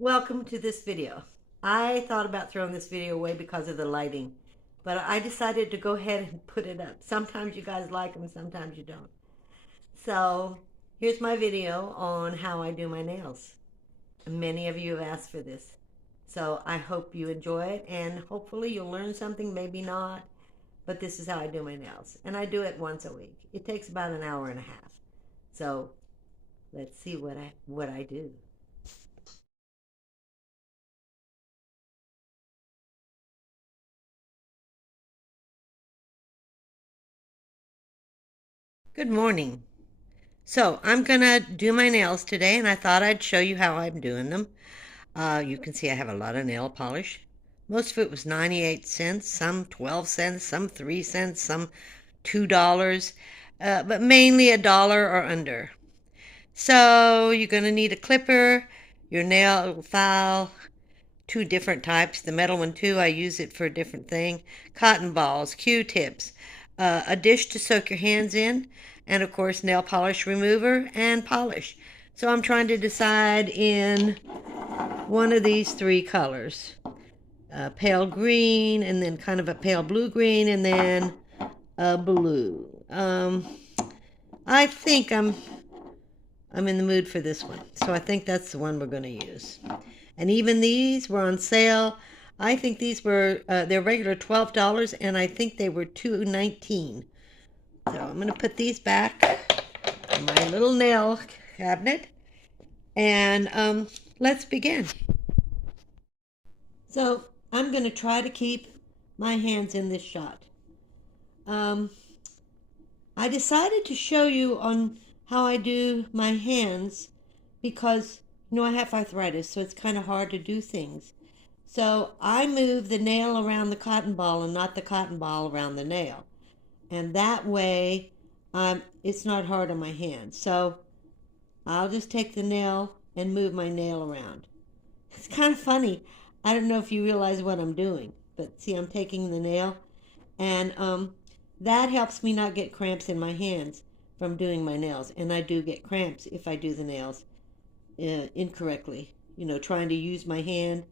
Welcome to this video. I thought about throwing this video away because of the lighting, but I decided to go ahead and put it up. Sometimes you guys like them, sometimes you don't. So here's my video on how I do my nails. Many of you have asked for this. So I hope you enjoy it and hopefully you'll learn something, maybe not, but this is how I do my nails. And I do it once a week. It takes about an hour and a half. So let's see what I do. Good morning. So I'm gonna do my nails today, and I thought I'd show you how I'm doing them. You can see I have a lot of nail polish. Most of it was 98 cents, some 12 cents, some 3 cents, some $2, but mainly $1 or under. So you're gonna need a clipper, your nail file, two different types. The metal one too, I use it for a different thing. Cotton balls, Q-tips, a dish to soak your hands in, and of course nail polish remover and polish. So I'm trying to decide in one of these three colors. Pale green, and then kind of a pale blue green, and then a blue. I think I'm in the mood for this one. So I think that's the one we're going to use. And even these were on sale. I think these were, they're regular $12, and I think they were $2.19. So I'm going to put these back in my little nail cabinet, and let's begin. So I'm going to try to keep my hands in this shot. Um, I decided to show you on how I do my hands because, I have arthritis, so it's kind of hard to do things. So I move the nail around the cotton ball and not the cotton ball around the nail. And that way, it's not hard on my hand. So I'll just take the nail and move my nail around. It's kind of funny. I don't know if you realize what I'm doing, but see, I'm taking the nail, and that helps me not get cramps in my hands from doing my nails. And I do get cramps if I do the nails incorrectly, trying to use my hand.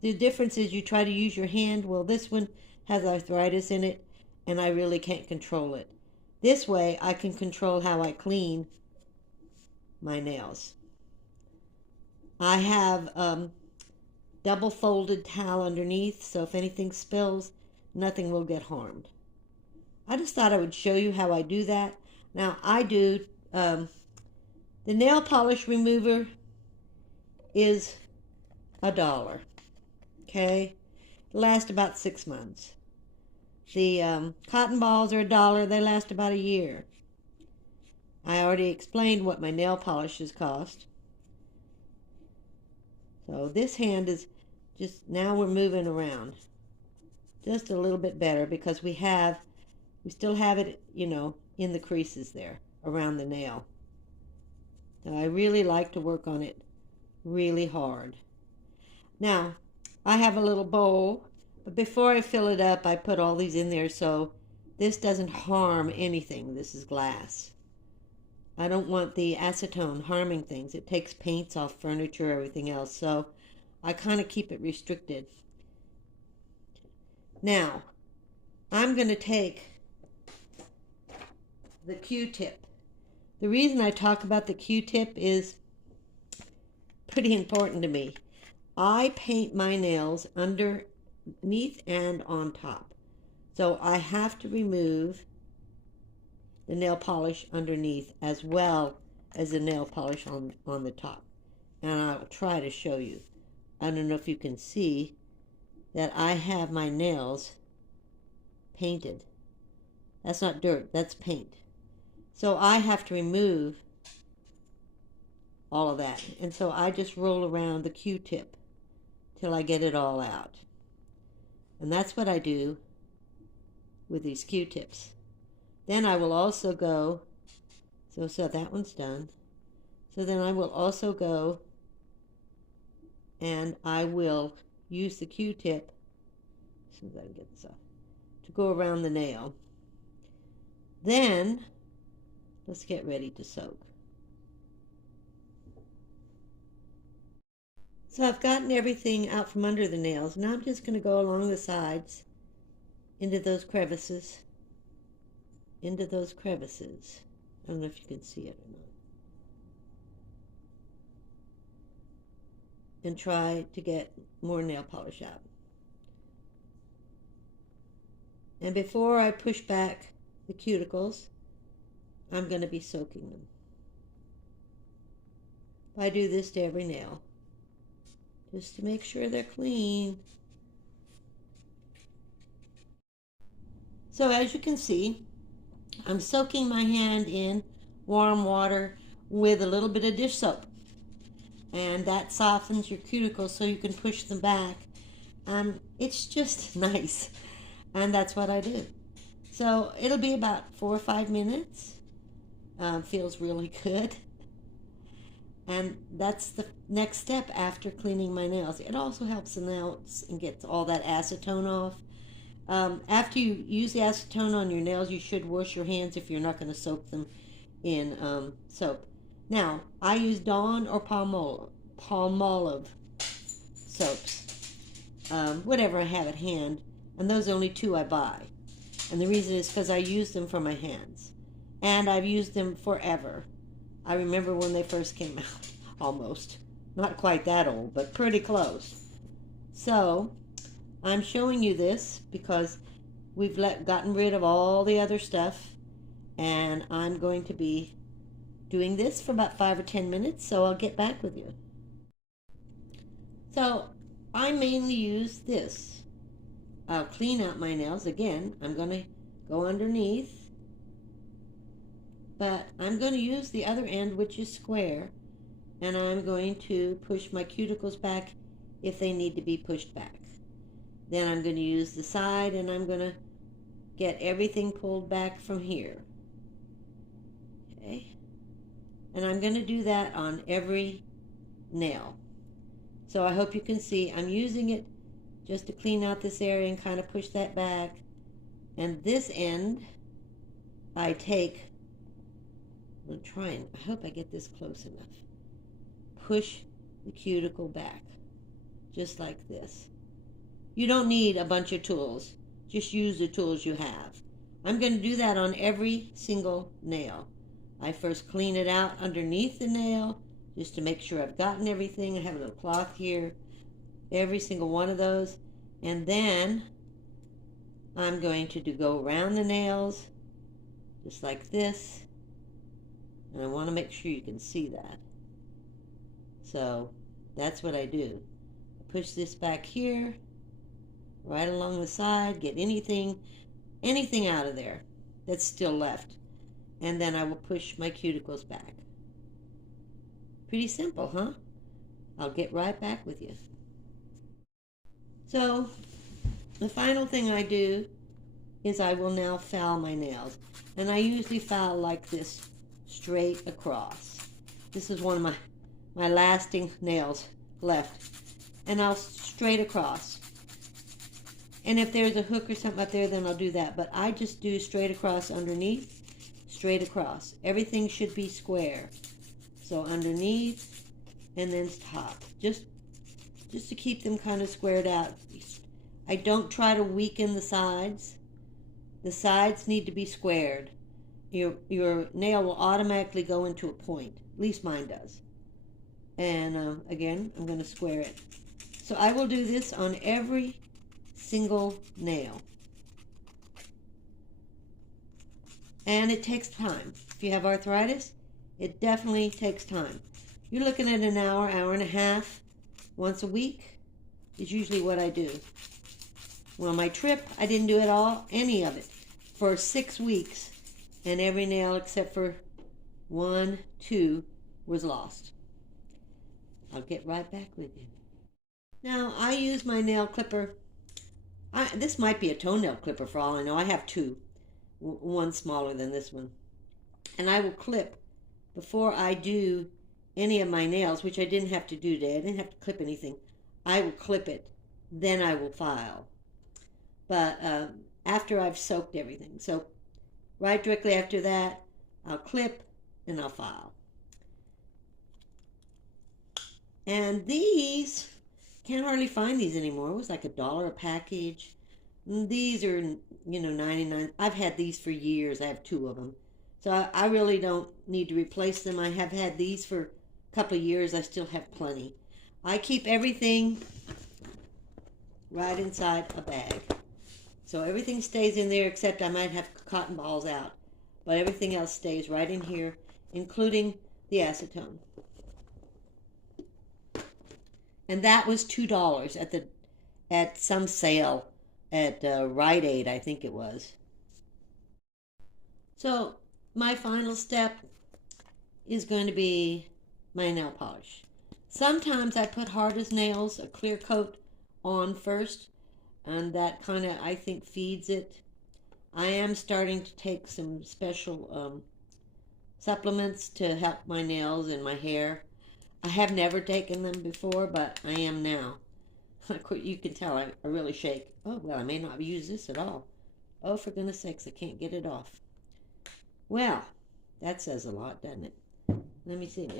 The difference is you try to use your hand. Well, this one has arthritis in it, and I really can't control it. This way, I can control how I clean my nails. I have double folded towel underneath, so if anything spills, nothing will get harmed. I just thought I would show you how I do that. Now, I do, the nail polish remover is $1. Okay? It lasts about 6 months. The cotton balls are $1. They last about a year. I already explained what my nail polishes cost. So this hand is just, now we're moving around just a little bit better because we still have it, in the creases there around the nail. So I really like to work on it really hard. Now, I have a little bowl, but before I fill it up, I put all these in there so this doesn't harm anything. This is glass. I don't want the acetone harming things. It takes paints off furniture, everything else, so I kind of keep it restricted. Now, I'm going to take the Q-tip. The reason I talk about the Q-tip is pretty important to me. I paint my nails underneath and on top. So I have to remove the nail polish underneath as well as the nail polish on the top. And I'll try to show you. I don't know if you can see that I have my nails painted. That's not dirt, that's paint. So I have to remove all of that. And so I just roll around the Q-tip till I get it all out. And that's what I do with these Q-tips. Then I will also go, so that one's done. So then I will also go and I will use the Q-tip, as soon as I can get this off, to go around the nail. Then, let's get ready to soak. So I've gotten everything out from under the nails. Now I'm just going to go along the sides into those crevices. Into those crevices. I don't know if you can see it or not. And try to get more nail polish out. And before I push back the cuticles, I'm going to be soaking them. I do this to every nail, just to make sure they're clean. So as you can see, I'm soaking my hand in warm water with a little bit of dish soap. And that softens your cuticles so you can push them back. It's just nice. And that's what I do. So it'll be about 4 or 5 minutes. Feels really good. And that's the next step after cleaning my nails. It also helps the nails and gets all that acetone off. After you use the acetone on your nails, you should wash your hands if you're not going to soak them in soap. Now, I use Dawn or Palmolive soaps, whatever I have at hand, and those are the only two I buy. And the reason is because I use them for my hands, and I've used them forever. I remember when they first came out, almost. Not quite that old, but pretty close. So, I'm showing you this because we've gotten rid of all the other stuff, and I'm going to be doing this for about 5 or 10 minutes, so I'll get back with you. So I mainly use this. I'll clean out my nails. Again, I'm going to go underneath, but I'm going to use the other end, which is square, and I'm going to push my cuticles back if they need to be pushed back. Then I'm going to use the side, and I'm going to get everything pulled back from here. Okay? And I'm going to do that on every nail. So I hope you can see I'm using it just to clean out this area and kind of push that back. And this end, I take, I'm trying, I hope I get this close enough. Push the cuticle back, just like this. You don't need a bunch of tools. Just use the tools you have. I'm going to do that on every single nail. I first clean it out underneath the nail just to make sure I've gotten everything. I have a little cloth here, every single one of those. And then I'm going to go around the nails just like this. And I want to make sure you can see that. So that's what I do. I push this back here, right along the side, get anything out of there that's still left. And then I will push my cuticles back. Pretty simple, huh? I'll get right back with you. So, the final thing I do is I will now file my nails. And I usually file like this, straight across. This is one of my lasting nails left. And I'll straight across. And if there's a hook or something up there, then I'll do that. But I just do straight across underneath, straight across. Everything should be square. So underneath and then top. Just to keep them kind of squared out. I don't try to weaken the sides. The sides need to be squared. Your nail will automatically go into a point. At least mine does. And again, I'm going to square it. So I will do this on every single nail. And it takes time. If you have arthritis, it definitely takes time. You're looking at an hour, hour and a half, once a week is usually what I do. Well, my trip, I didn't do any of it, for 6 weeks. And every nail except for 1, 2 was lost. I'll get right back with you. Now, I use my nail clipper. This might be a toenail clipper for all I know. I have 2. One smaller than this one. And I will clip before I do any of my nails, which I didn't have to do today. I didn't have to clip anything. I will clip it. Then I will file. But after I've soaked everything. So right directly after that, I'll clip and I'll file. And these, can't hardly find these anymore. It was like $1 a package. And these are, 99. I've had these for years. I have two of them. So I really don't need to replace them. I have had these for a couple of years. I still have plenty. I keep everything right inside a bag. So everything stays in there except I might have cotton balls out. But everything else stays right in here, including the acetone. And that was $2 at some sale at Rite Aid, I think it was. So my final step is going to be my nail polish. Sometimes I put hard as nails, a clear coat on first, and that kind of, I think, feeds it. I am starting to take some special supplements to help my nails and my hair. I have never taken them before, but I am now. You can tell I really shake. Oh, well, I may not use this at all. Oh, for goodness sakes, I can't get it off. Well, that says a lot, doesn't it? Let me see.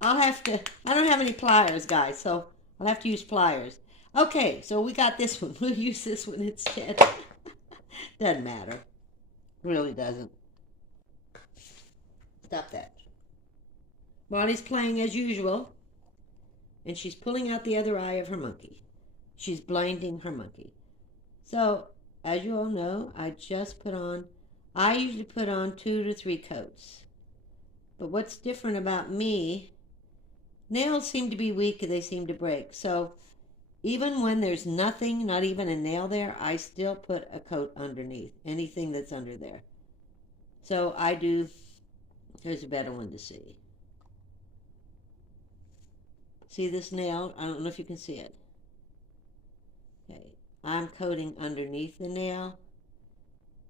I'll have to, I don't have any pliers, guys, so I'll have to use pliers. Okay, so we got this one. We'll use this one instead. Doesn't matter. Really doesn't. Stop that. Molly's playing as usual, and she's pulling out the other eye of her monkey. She's blinding her monkey. So, as you all know, I usually put on 2 to 3 coats. But what's different about me, nails seem to be weak and they seem to break. So, even when there's nothing, not even a nail there, I still put a coat underneath anything that's under there. So I do, here's a better one to see. See this nail? I don't know if you can see it. Okay, I'm coating underneath the nail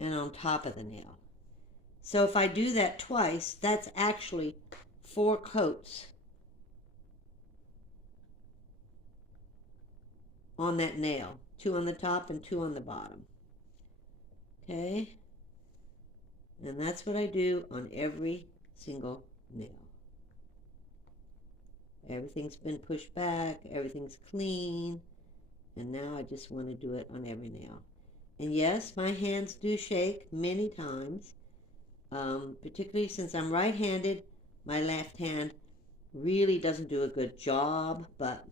and on top of the nail. So if I do that twice, that's actually 4 coats on that nail. 2 on the top and 2 on the bottom. Okay? And that's what I do on every single nail. Everything's been pushed back, everything's clean, and now I just want to do it on every nail. And yes, my hands do shake many times, particularly since I'm right-handed. My left hand really doesn't do a good job, but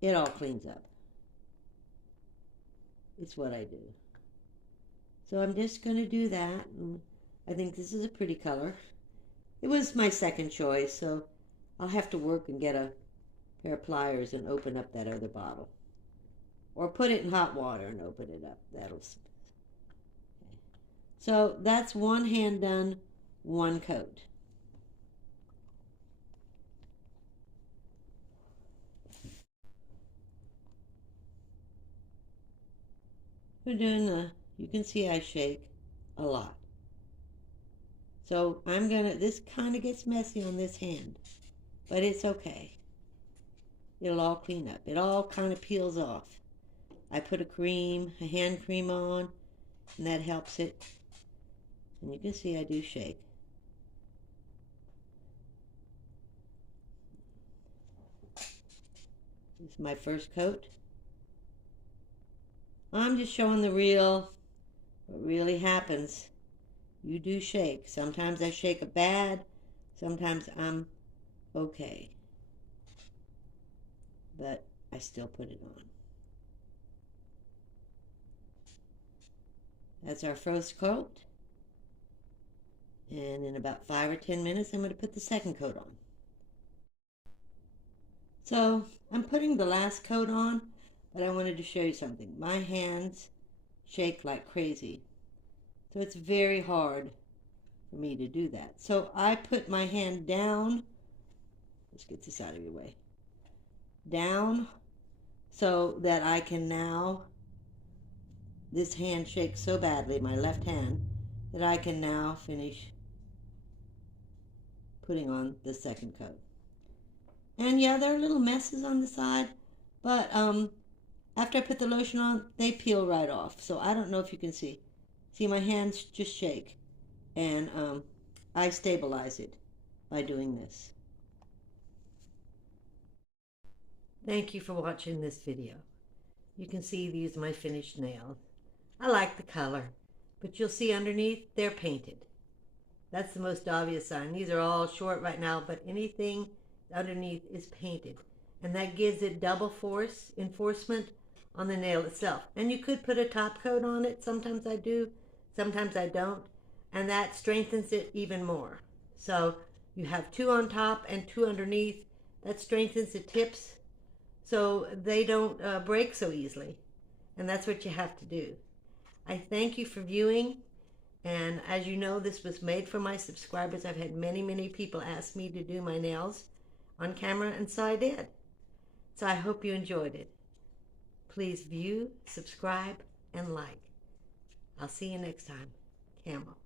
it all cleans up. It's what I do. So I'm just going to do that. And I think this is a pretty color. It was my second choice, so I'll have to work and get a pair of pliers and open up that other bottle. Or put it in hot water and open it up. That'll... Okay. So that's one hand done, 1 coat. We're doing you can see I shake a lot. So this kind of gets messy on this hand, but it's okay. It'll all clean up. It all kind of peels off. I put a hand cream on, and that helps it. And you can see I do shake. This is my first coat. I'm just showing what really happens. You do shake. Sometimes I shake bad, sometimes I'm okay. But I still put it on. That's our first coat. And in about 5 or 10 minutes, I'm going to put the second coat on. So I'm putting the last coat on, but I wanted to show you something. My hands shake like crazy. So it's very hard for me to do that. So I put my hand down. Let's get this out of your way. Down so that I can now, this hand shakes so badly, my left hand, that I can now finish putting on the second coat. And yeah, there are little messes on the side, but after I put the lotion on, they peel right off. So I don't know if you can see. See, my hands just shake, and I stabilize it by doing this. Thank you for watching this video. You can see these are my finished nails. I like the color, but you'll see underneath they're painted. That's the most obvious sign. These are all short right now, but anything underneath is painted. And that gives it double force enforcement on the nail itself. And you could put a top coat on it. Sometimes I do, sometimes I don't. And that strengthens it even more. So you have 2 on top and 2 underneath. That strengthens the tips so they don't break so easily. And that's what you have to do. I thank you for viewing. And as you know, this was made for my subscribers. I've had many people ask me to do my nails on camera, and so I did. So I hope you enjoyed it. Please view, subscribe, and like. I'll see you next time. Camel.